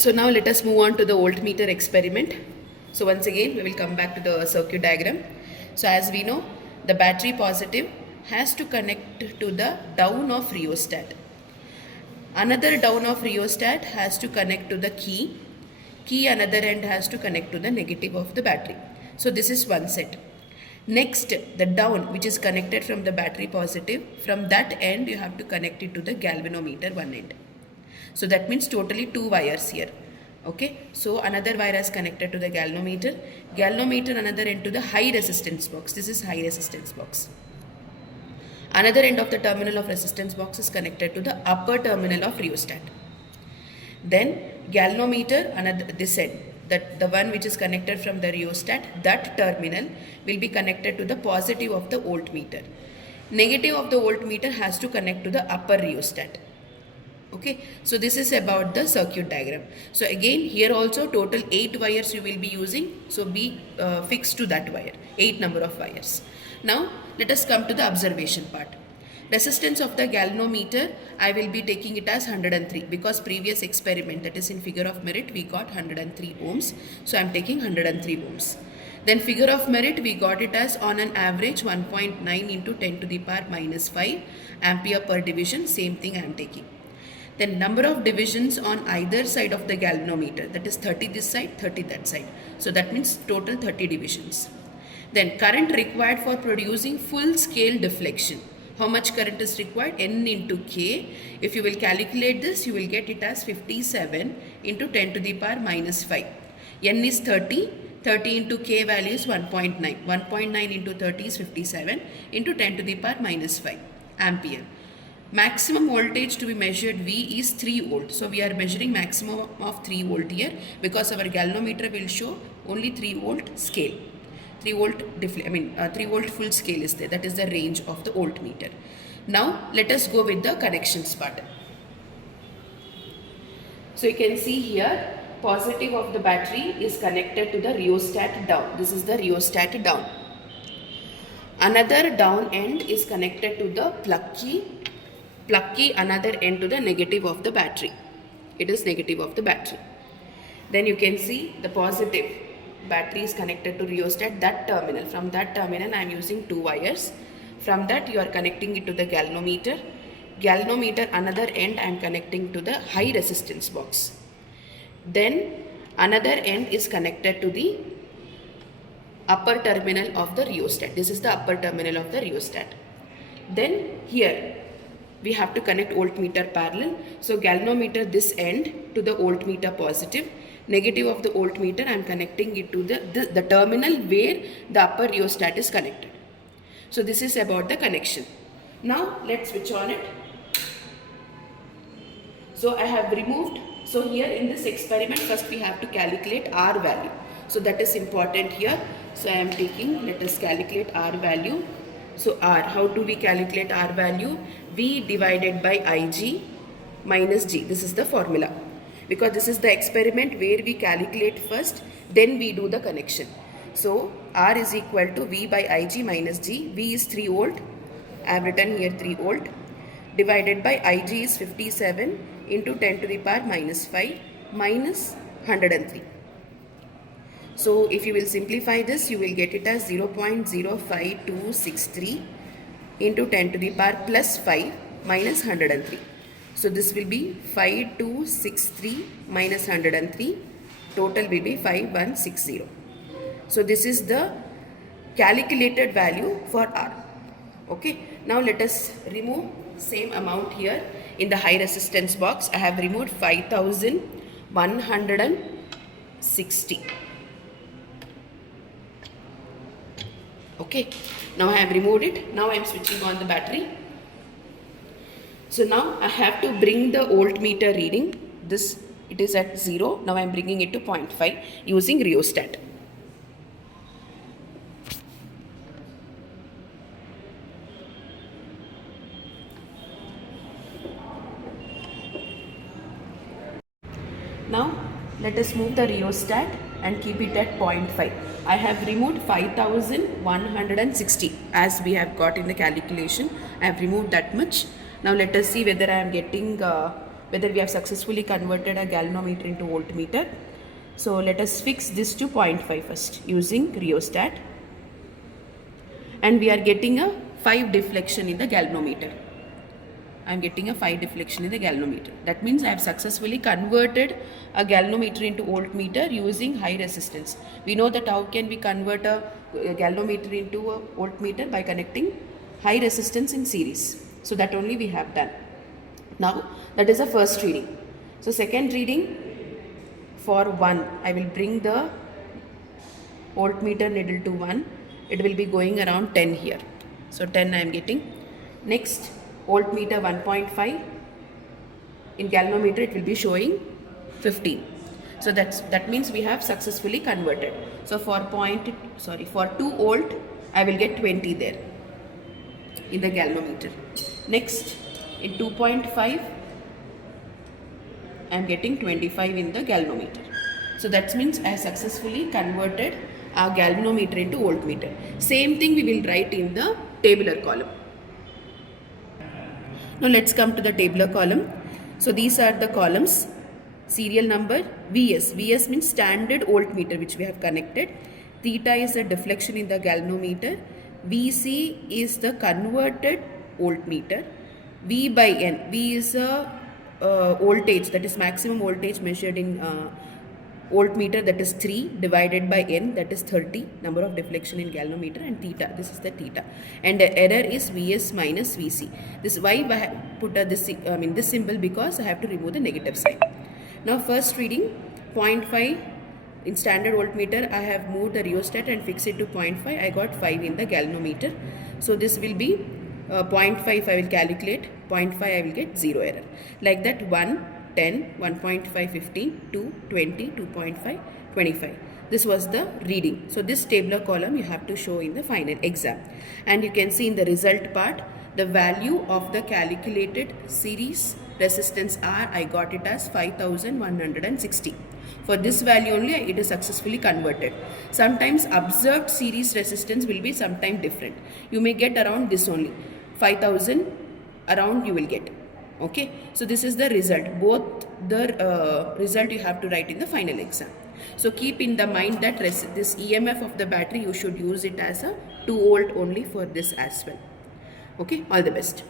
So now let us move on to the voltmeter experiment. So once again we will come back to the circuit diagram. So as we know, the battery positive has to connect to the down of rheostat. Another down of rheostat has to connect to the key. Key another end has to connect to the negative of the battery. So this is one set. Next, the down which is connected from the battery positive, from that end you have to connect it to the galvanometer one end. So that means totally two wires here. Okay, so another wire is connected to the galvanometer. Galvanometer another end to the high resistance box. This is high resistance box. Another end of the terminal of resistance box is connected to the upper terminal of rheostat. Then galvanometer another this end, that the one which is connected from the rheostat, that terminal will be connected to the positive of the voltmeter. Negative of the voltmeter has to connect to the upper rheostat. Okay, so this is about the circuit diagram. So again here also total 8 wires you will be using, so be fixed to that wire, 8 number of wires. Now let us come to the observation part. Resistance of the galvanometer, I will be taking it as 103 because previous experiment, that is in figure of merit, we got 103 ohms. So I am taking 103 ohms. Then figure of merit, we got it as on an average 1.9 into 10 to the power minus 5 ampere per division. Same thing I am taking. Then number of divisions on either side of the galvanometer, that is 30 this side, 30 that side. So that means total 30 divisions. Then current required for producing full scale deflection. How much current is required? N into K. If you will calculate this, you will get it as 57 into 10 to the power minus 5. N is 30. 30 into K value is 1.9. 1.9 into 30 is 57 into 10 to the power minus 5 ampere. Maximum voltage to be measured V is 3 volt. So we are measuring maximum of 3 volt here because our galvanometer will show only 3 volt scale. 3 volt 3 volt full scale is there. That is the range of the voltmeter. Now let us go with the connections part. So you can see here positive of the battery is connected to the rheostat down. This is the rheostat down. Another down end is connected to the plug key. Plug key another end to the negative of the battery. It is negative of the battery. Then you can see the positive battery is connected to rheostat, that terminal. From that terminal I am using 2 wires. From that you are connecting it to the galvanometer. Galvanometer another end I am connecting to the high resistance box. Then another end is connected to the upper terminal of the rheostat. This is the upper terminal of the rheostat. Then here we have to connect voltmeter parallel. So galvanometer this end to the voltmeter positive. Negative of the voltmeter I am connecting it to the terminal where the upper rheostat is connected. So this is about the connection. Now let's switch on it. So I have removed. So here in this experiment first we have to calculate R value. So that is important here. So I am taking, let us calculate R value. So R, how do we calculate R value? V divided by Ig minus G. This is the formula. Because this is the experiment where we calculate first, then we do the connection. So R is equal to V by Ig minus G. V is 3 volt. I have written here 3 volt. Divided by Ig is 57 into 10 to the power minus 5 minus 103. So if you will simplify this, you will get it as 0.05263 into 10 to the power plus 5 minus 103. So this will be 5263 minus 103. Total will be 5160. So this is the calculated value for R. Okay. Now let us remove same amount here. In the high resistance box, I have removed 5160. Okay. Now I have removed it. Now I am switching on the battery. So now I have to bring the voltmeter reading. This, it is at 0. Now I am bringing it to 0.5 using rheostat. Now let us move the rheostat and keep it at 0.5. I have removed 5160 as we have got in the calculation. I have removed that much. Now let us see whether I am getting whether we have successfully converted a galvanometer into voltmeter. So let us fix this to 0.5 first using rheostat, and we are getting a 5 deflection in the galvanometer. I am getting a 5 deflection in the galvanometer. That means I have successfully converted a galvanometer into voltmeter using high resistance. We know that how can we convert a galvanometer into a voltmeter? By connecting high resistance in series. So that only we have done. Now that is the first reading. So second reading, for 1, I will bring the voltmeter needle to 1. It will be going around 10 here. So 10 I am getting. Next, voltmeter 1.5. In galvanometer it will be showing 15. So that means we have successfully converted. So for 2 volt I will get 20 there in the galvanometer. Next, in 2.5 I am getting 25 in the galvanometer. So that means I have successfully converted our galvanometer into voltmeter. Same thing we will write in the tabular column. Now let's come to the tabular column. So these are the columns. Serial number VS. VS means standard voltmeter which we have connected. Theta is the deflection in the galvanometer. VC is the converted voltmeter. V by N. V is a voltage, that is maximum voltage measured in voltmeter, that is 3 divided by N, that is 30 number of deflection in galvanometer, and theta, this is the theta, and the error is Vs minus Vc. This why I put this symbol, because I have to remove the negative sign. Now first reading 0.5 in standard voltmeter. I have moved the rheostat and fixed it to 0.5. I got 5 in the galvanometer. So this will be 0.5 I will calculate, 0.5 I will get 0 error. Like that 1, 10, 1.5, 15, 2, 20, 2.5, 25. This was the reading. So this tabular column you have to show in the final exam. And you can see in the result part, the value of the calculated series resistance R, I got it as 5160. For this value only it is successfully converted. Sometimes observed series resistance will be sometime different. You may get around this only, 5000 around you will get. Okay, so this is the result. Both the result you have to write in the final exam. So keep in the mind that this EMF of the battery, you should use it as a 2 volt only for this as well. Okay, all the best.